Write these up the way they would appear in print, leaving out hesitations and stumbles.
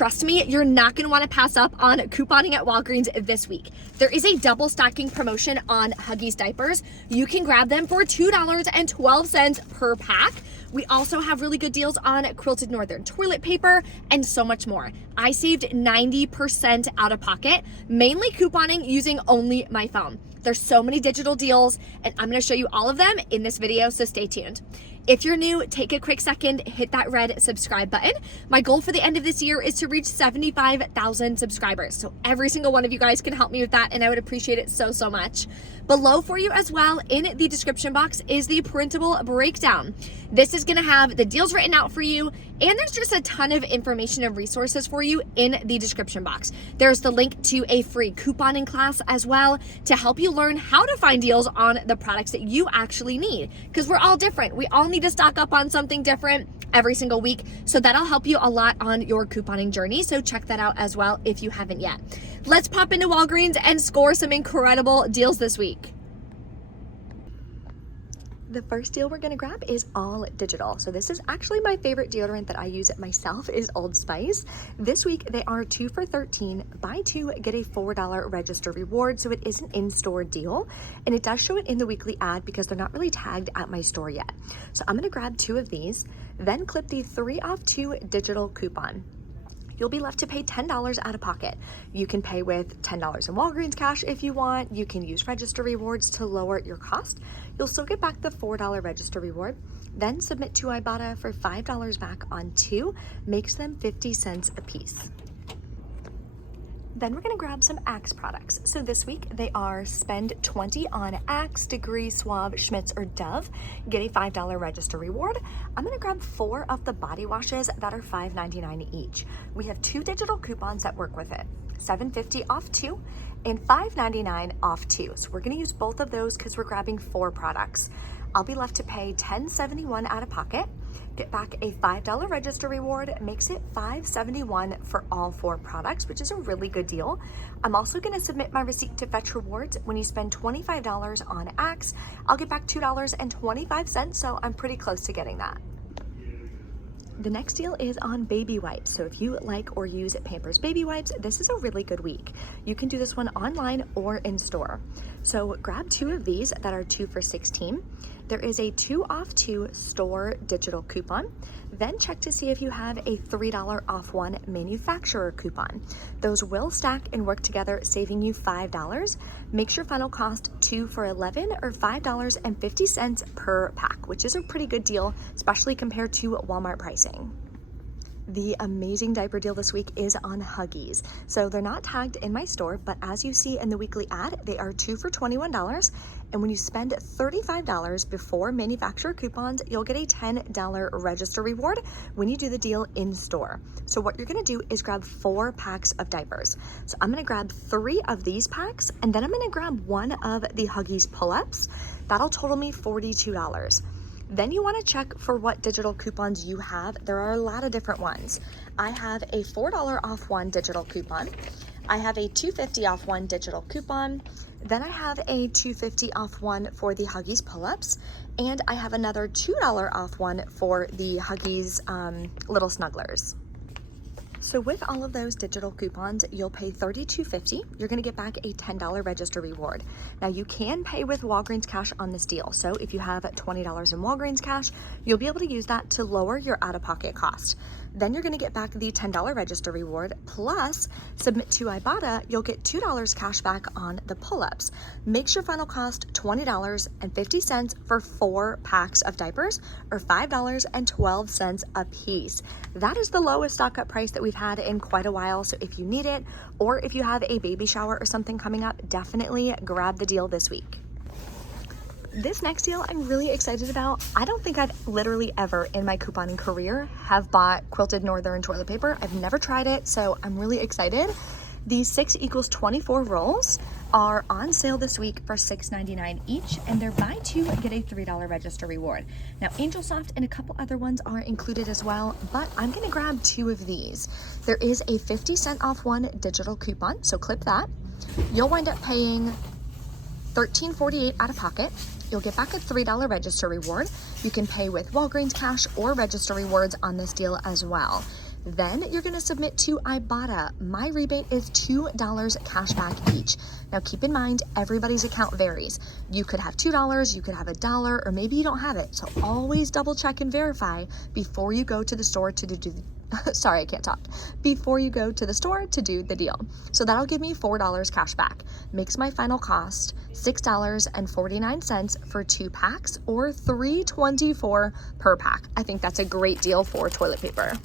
trust me, you're not gonna wanna pass up on couponing at Walgreens this week. There is a double stacking promotion on Huggies diapers. You can grab them for $2.12 per pack. We also have really good deals on quilted northern toilet paper and so much more. I saved 90% out of pocket, mainly couponing using only my phone. There's so many digital deals, and I'm gonna show you all of them in this video, so stay tuned. If you're new, take a quick second, hit that red subscribe button. My goal for the end of this year is to reach 75,000 subscribers. So every single one of you guys can help me with that, and I would appreciate it so, so much. Below for you as well, in the description box, is the printable breakdown. This is gonna have the deals written out for you, and there's just a ton of information and resources for you in the description box. There's the link to a free couponing class as well to help you learn how to find deals on the products that you actually need, because we're all different. We all need to stock up on something different every single week. So that'll help you a lot on your couponing journey. So check that out as well if you haven't yet. Let's pop into Walgreens and score some incredible deals this week. The first deal we're gonna grab is all digital. So this is actually my favorite deodorant that I use myself is Old Spice. This week they are 2 for $13. Buy 2, get a $4 register reward. So it is an in-store deal, and it does show it in the weekly ad because they're not really tagged at my store yet. So I'm gonna grab 2 of these, then clip the 3 off 2 digital coupon. You'll be left to pay $10 out of pocket. You can pay with $10 in Walgreens cash if you want. You can use register rewards to lower your cost. You'll still get back the $4 register reward. Then submit to Ibotta for $5 back on 2, makes them 50 cents a piece. Then we're gonna grab some Axe products. So this week they are spend 20 on Axe, Degree, Suave, Schmitz, or Dove. Get a $5 register reward. I'm gonna grab 4 of the body washes that are $5.99 each. We have 2 digital coupons that work with it. $7.50 off 2 and $5.99 off 2. So we're gonna use both of those because we're grabbing 4 products. I'll be left to pay $10.71 out of pocket. Get back a $5 register reward, makes it $5.71 for all 4 products, which is a really good deal. I'm also gonna submit my receipt to Fetch Rewards. When you spend $25 on Axe, I'll get back $2.25, so I'm pretty close to getting that. The next deal is on baby wipes. So if you like or use Pampers baby wipes, this is a really good week. You can do this one online or in store. So grab 2 of these that are 2 for $16. There is a 2 off 2 store digital coupon. Then check to see if you have a $3 off 1 manufacturer coupon. Those will stack and work together, saving you $5. Makes your final cost 2 for $11 or $5.50 per pack, which is a pretty good deal, especially compared to Walmart pricing. The amazing diaper deal this week is on Huggies. So they're not tagged in my store, but as you see in the weekly ad, they are 2 for $21. And when you spend $35 before manufacturer coupons, you'll get a $10 register reward when you do the deal in store. So what you're gonna do is grab 4 packs of diapers. So I'm gonna grab 3 of these packs, and then I'm gonna grab 1 of the Huggies pull-ups. That'll total me $42. Then you want to check for what digital coupons you have. There are a lot of different ones. I have a $4 off 1 digital coupon. I have a $2.50 off 1 digital coupon. Then I have a $2.50 off 1 for the Huggies pull-ups. And I have another $2 off 1 for the Huggies little snugglers. So with all of those digital coupons, you'll pay $32.50. You're gonna get back a $10 register reward. Now you can pay with Walgreens cash on this deal. So if you have $20 in Walgreens cash, you'll be able to use that to lower your out-of-pocket cost. Then you're gonna get back the $10 register reward, plus submit to Ibotta, you'll get $2 cash back on the pull-ups. Makes your final cost $20.50 for 4 packs of diapers, or $5.12 a piece. That is the lowest stock-up price that we've had in quite a while, so if you need it, or if you have a baby shower or something coming up, definitely grab the deal this week. This next deal I'm really excited about. I don't think I've literally ever in my couponing career have bought quilted northern toilet paper. I've never tried it, so I'm really excited. These 6 equals 24 rolls are on sale this week for $6.99 each, and they're buy 2 get a $3 register reward. Now Angel Soft and a couple other ones are included as well, but I'm gonna grab 2 of these. There is a 50-cent off 1 digital coupon, so clip that. You'll wind up paying $13.48 out of pocket. You'll get back a $3 register reward. You can pay with Walgreens cash or register rewards on this deal as well. Then you're gonna submit to Ibotta. My rebate is $2 cash back each. Now keep in mind, everybody's account varies. You could have $2, you could have $1, or maybe you don't have it. So always double check and verify before you go to the store to do sorry, I can't talk. Before you go to the store to do the deal. So that'll give me $4 cash back. Makes my final cost $6.49 for 2 packs, or $3.24 per pack. I think that's a great deal for toilet paper.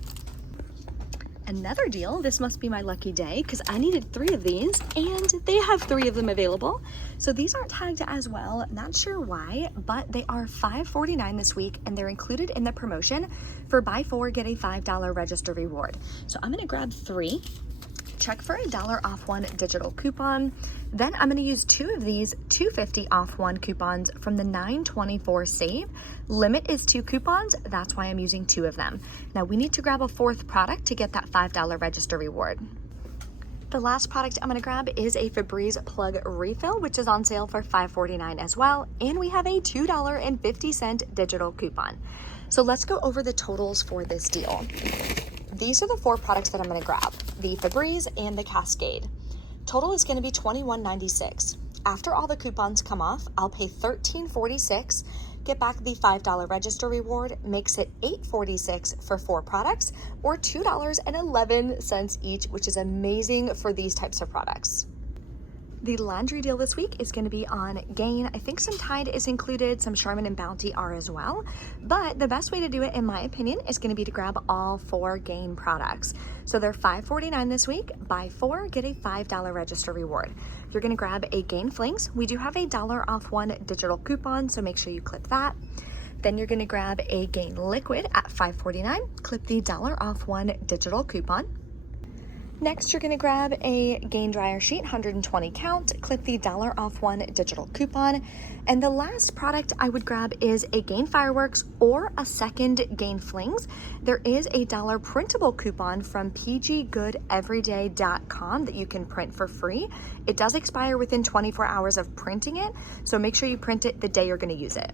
Another deal, this must be my lucky day because I needed 3 of these and they have 3 of them available. So these aren't tagged as well, not sure why, but they are $5.49 this week and they're included in the promotion for buy 4, get a $5 register reward. So I'm gonna grab 3, check for $1 off 1 digital coupon. Then I'm gonna use 2 of these $2.50 off 1 coupons from the $9.24 save. Limit is 2 coupons, that's why I'm using 2 of them. Now we need to grab a 4th product to get that $5 register reward. The last product I'm gonna grab is a Febreze plug refill, which is on sale for $5.49 as well. And we have a $2.50 digital coupon. So let's go over the totals for this deal. These are the 4 products that I'm gonna grab, the Febreze and the Cascade. Total is gonna be $21.96. After all the coupons come off, I'll pay $13.46, get back the $5 register reward, makes it $8.46 for 4 products, or $2.11 each, which is amazing for these types of products. The laundry deal this week is going to be on Gain. I think some Tide is included, some Charmin and Bounty are as well. But the best way to do it, in my opinion, is going to be to grab all 4 Gain products. So they're $5.49 this week. Buy 4, get a $5 register reward. You're going to grab a Gain Flings. We do have a $1 off 1 digital coupon, so make sure you clip that. Then you're going to grab a Gain Liquid at $5.49. Clip the $1 off 1 digital coupon. Next, you're gonna grab a Gain dryer sheet, 120 count, clip the $1 off 1 digital coupon. And the last product I would grab is a Gain Fireworks or a second Gain Flings. There is a $1 printable coupon from pggoodeveryday.com that you can print for free. It does expire within 24 hours of printing it, so make sure you print it the day you're gonna use it.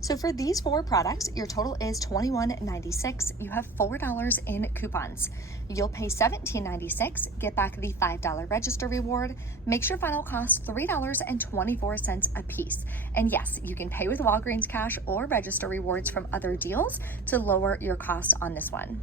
So for these 4 products, your total is $21.96. You have $4 in coupons. You'll pay $17.96, get back the $5 register reward, makes your final cost $3.24 a piece. And yes, you can pay with Walgreens cash or register rewards from other deals to lower your cost on this one.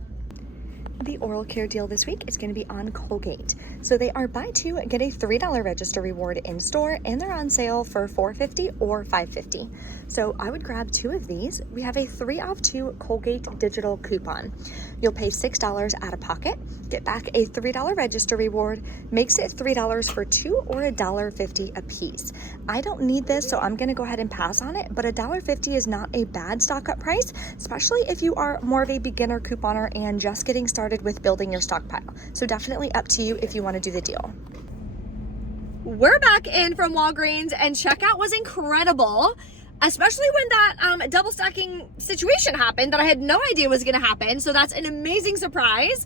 The oral care deal this week is going to be on Colgate. So they are buy 2, get a $3 register reward in store, and they're on sale for $4.50 or $5.50. So I would grab 2 of these. We have a 3 off 2 Colgate digital coupon. You'll pay $6 out of pocket, get back a $3 register reward, makes it $3 for 2 or $1.50 a piece. I don't need this, so I'm going to go ahead and pass on it, but $1.50 is not a bad stock up price, especially if you are more of a beginner couponer and just getting started with building your stockpile. So definitely up to you if you want to do the deal. We're back in from Walgreens and checkout was incredible, especially when that double stacking situation happened that I had no idea was going to happen. So that's an amazing surprise.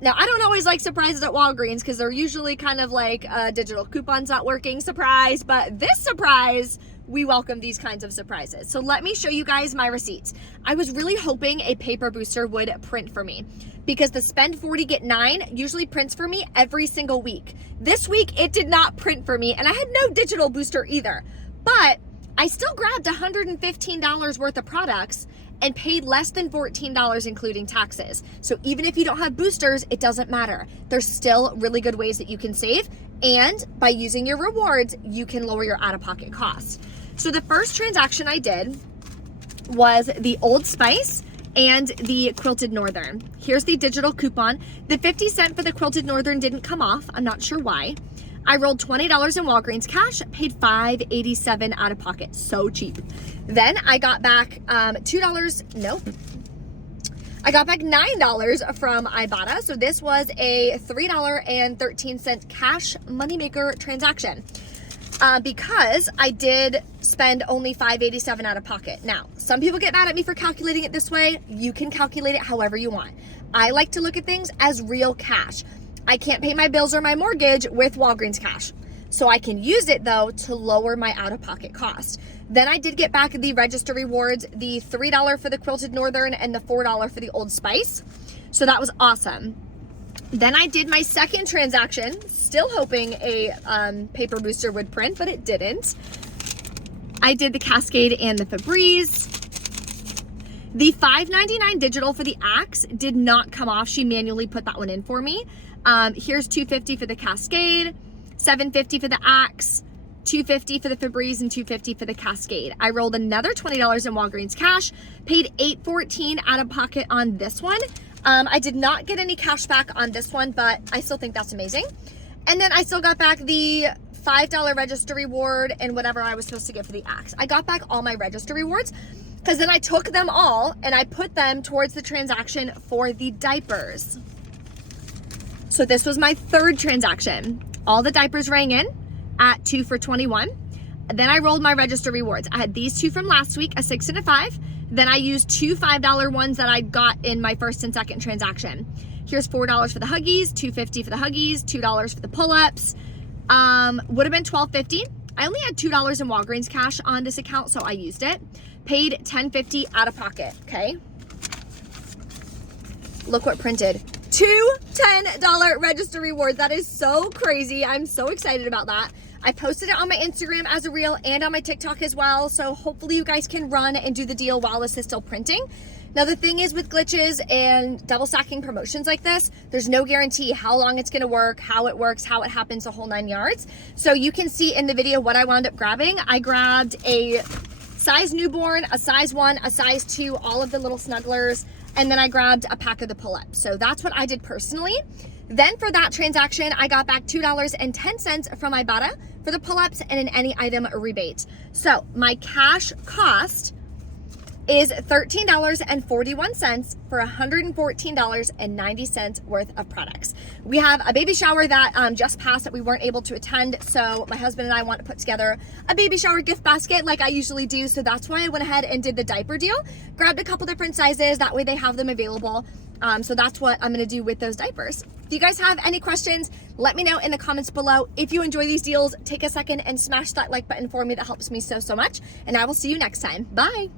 Now, I don't always like surprises at Walgreens because they're usually kind of like digital coupons not working surprise, but this surprise, we welcome these kinds of surprises. So let me show you guys my receipts. I was really hoping a paper booster would print for me because the spend 40 get 9 usually prints for me every single week. This week it did not print for me and I had no digital booster either, but I still grabbed $115 worth of products and paid less than $14 including taxes. So even if you don't have boosters, it doesn't matter. There's still really good ways that you can save, and by using your rewards, you can lower your out-of-pocket costs. So the first transaction I did was the Old Spice and the Quilted Northern. Here's the digital coupon. The 50 cent for the Quilted Northern didn't come off. I'm not sure why. I rolled $20 in Walgreens cash, paid $5.87 out of pocket. So cheap. Then I got back I got back $9 from Ibotta. So this was a $3.13 cash moneymaker transaction. Because I did spend only $5.87 out of pocket. Now, some people get mad at me for calculating it this way. You can calculate it however you want. I like to look at things as real cash. I can't pay my bills or my mortgage with Walgreens cash. So I can use it though to lower my out-of-pocket cost. Then I did get back the register rewards, the $3 for the Quilted Northern and the $4 for the Old Spice. So that was awesome. Then I did my second transaction, still hoping a paper booster would print, but it didn't. I did the Cascade and the Febreze. The $5.99 digital for the Axe did not come off. She manually put that one in for me. Here's $2.50 for the Cascade, $7.50 for the Axe, $2.50 for the Febreze, and $2.50 for the Cascade. I rolled another $20 in Walgreens cash, paid $8.14 out of pocket on this one. I did not get any cash back on this one, but I still think that's amazing. And then I still got back the $5 register reward and whatever I was supposed to get for the Axe. I got back all my register rewards because then I took them all and I put them towards the transaction for the diapers. So this was my third transaction. All the diapers rang in at 2 for $21. Then I rolled my register rewards. I had these two from last week, a 6 and a 5. Then I used two $5 ones that I got in my first and second transaction. Here's $4 for the Huggies, $2.50 for the Huggies, $2 for the pull-ups. Would have been $12.50. I only had $2 in Walgreens cash on this account, so I used it. Paid $10.50 out of pocket, okay? Look what printed. Two $10 register rewards. That is so crazy. I'm so excited about that. I posted it on my Instagram as a reel and on my TikTok as well. So hopefully you guys can run and do the deal while this is still printing. Now the thing is with glitches and double stacking promotions like this, there's no guarantee how long it's gonna work, how it works, how it happens, the whole 9 yards. So you can see in the video what I wound up grabbing. I grabbed a size newborn, a size 1, a size 2, all of the little snugglers, and then I grabbed a pack of the pull-ups. So that's what I did personally. Then for that transaction, I got back $2.10 from Ibotta for the pull-ups and an any item rebate. So my cash cost is $13.41 for $114.90 worth of products. We have a baby shower that just passed that we weren't able to attend, so my husband and I want to put together a baby shower gift basket like I usually do, so that's why I went ahead and did the diaper deal. Grabbed a couple different sizes, that way they have them available. So that's what I'm gonna do with those diapers. If you guys have any questions, let me know in the comments below. If you enjoy these deals, take a second and smash that like button for me. That helps me so much. And I will see you next time. Bye.